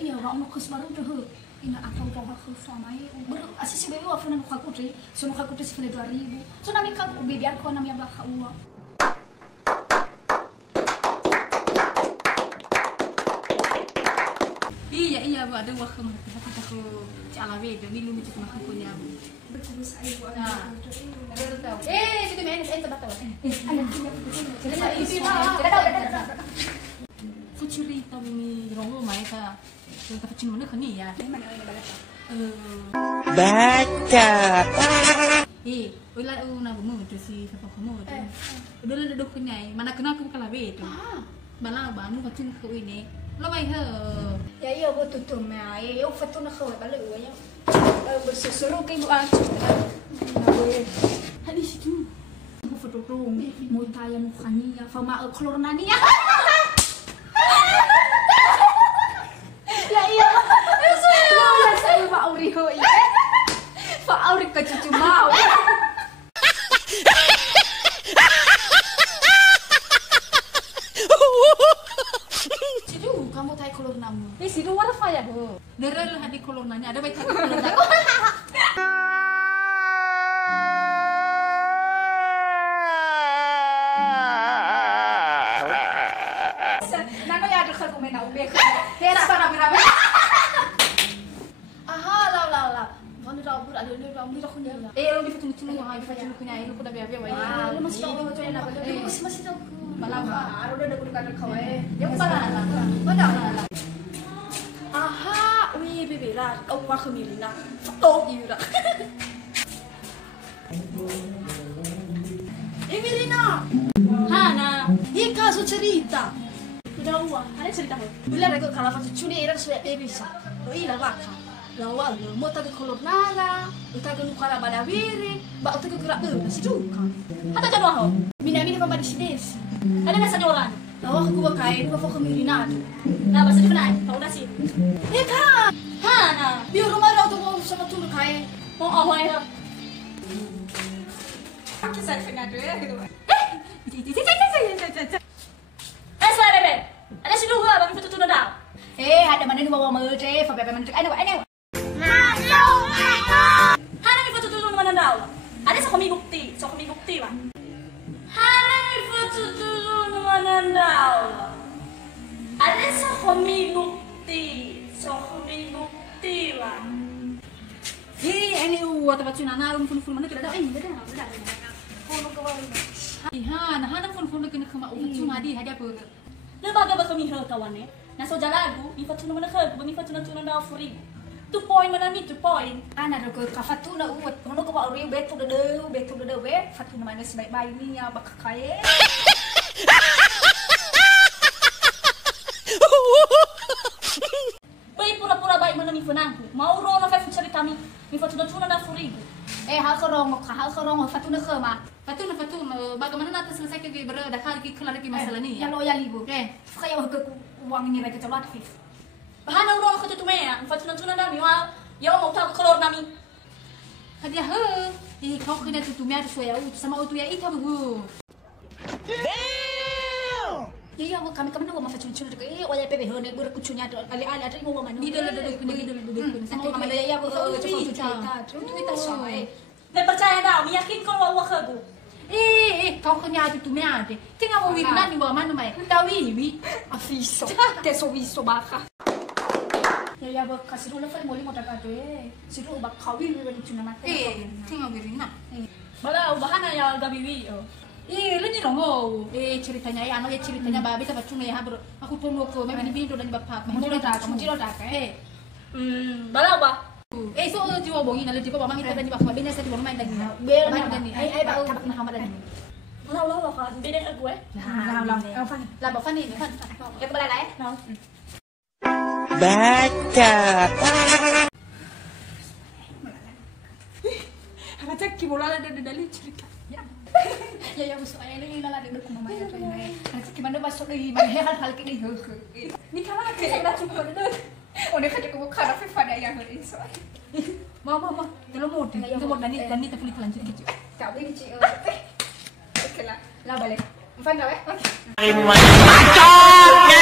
iya orang nak kesbaru dah. Ina apa orang aku samai. Asyik si bayi wafan nak aku tri. So nak aku tri sekali 2000. So nami kau biar kau nami abah kau. Iya bu ada waktu kita aku cala beda ni lu macam aku punya bu. Betul saya buat. Ada tahu. Itu main sebab tahu. Cerita ini romo mai ka. Kita kecil mana kan ni ya? Baca. Ulah una bumu tu si siapa kamu tu. Udah lah duduk kenyai. Mana kena aku kalah beda. Malah bamu kecil kau ini. Lo mai he. Ya iya betul tu mai. Ya fatu nak kau balik ya. Bersusuruh ke ibu aja. Hadis itu. Aku foto dong. Mau tanya mukanya. Fama keluar nani ya. Ya iya. Saya Pak Auri ho. Pak Auri ke cucu mau. Sidu kamu tanya keluar namu. Sidu warfa ya bu. Derel hadi keluar nanya ada baik hadi keluar nanya. Nano ya ada kalau main au bek. Hera para birabe. Aha la. Mana dah ada ni dah kunya. Lo di foto lucu wah, di foto lucunya lo kuda biar wah. Lu masih tahu tu enak. Masih tahu. Balaba. Aru dah dekat kau Yang balala. Mana? Aha, wih bebera. Kau wah kemilina. Foto ira. Emilina. Hana. Ini kasus cerita. Udah ada cerita apa? Bila aku kalau foto curi era sudah bisa. Oh iya baka. Lawal mau tak kolor nara, tak gunu kala badawiri, bak tak gerak si duka. Hata jadwal ho. Mina pembadi sides. Ada nasa joran. Lawal aku bakain ko ko mirinado. Nah, bahasa di mana? Tahu dah sih. Eka. Hana. Di rumah raw to ko sama tulu kain. Mau awai ho. Aku saya kena tu ya. Suara be. Ada si dua bagi foto tuna dah. Ada mana ni bawa merce, fa bebe mana. Ano. Hana mi foto tuna mana dah. Ada sa kami bukti ba. Hana mi foto tuna mana dah. Ada sa kami bukti ba. Ini tempat cina rum fun mana tidak ada. Tidak. Kono ko wali. Hana fun kena kema cuma di hadi apa. Lebaga ba kami ha kawan Naso jalagu, mi fatuna mana ka, mi fatuna tuna na free. 2 point mana ni 2 point. Ana ro ko kafatuna uwat. Kono ko ba uri betu de we. Fatuna mana sebaik-baik ni ya bak kae. Pai pura-pura baik mana mi funangku. Mau ro na fa futsari kami. Mi fatuna tuna na free. Hal korong fatuna ke ma. Fatuna, bagaimana nanti selesai ke dah kali kelar lagi masalah ni? Ya loyal ibu. Kaya ke uang ni mereka coba aktif. Bahana ro ka tutume ya. Mi fatuna tuna na mi wa. Ya mau ta kolor nami. Hadiah he. Kau kena tutumia tu soya sama utu ya itu bu. Ya kami nak masa cun-cun dekat oleh PB he nek berkucunya ali-ali ada mau mana. Di dalam duduk. Sama kami ya aku coba cerita. Cerita soal. Dan percaya dah, mi yakin kalau wa ka bu. Kau kena tutumia de. Tinggal mau wirinan ni bawa mana mai. Tahu wi. Afiso. Tesoviso baka. Ya kasih dulu fa moli mota kato siru bak kawin ni cuna mate. Tinggal wirinan. Bala bahana ya gabiwi. Ini rongo. Ceritanya ya anak ceritanya babi sama cuma ya bro. Aku pun mau ke memang di dan bapak. Kamu jilo dak. Bala ba? So jiwa bongi nalu jiwa mama kita dan bapak bina saya di main lagi. Bel main dan ni. Bau tak pernah kamar dan ni. Lah kan beda gue. Lah bapak ni. Ya kembali lah ya. Baca. Macam kibola ada dalil cerita. Ya masuk ayah ni lah ada duk mama ya. Nanti gimana masuk ni hal kini. Ni kalau nak saya nak cuba dulu. Udah kan aku buka tapi pada yang hari so. Mama, kalau mau itu mau dan ni tapi lanjut gitu. Tak boleh cik. Okeylah. Lah balik. Faham tak? Macam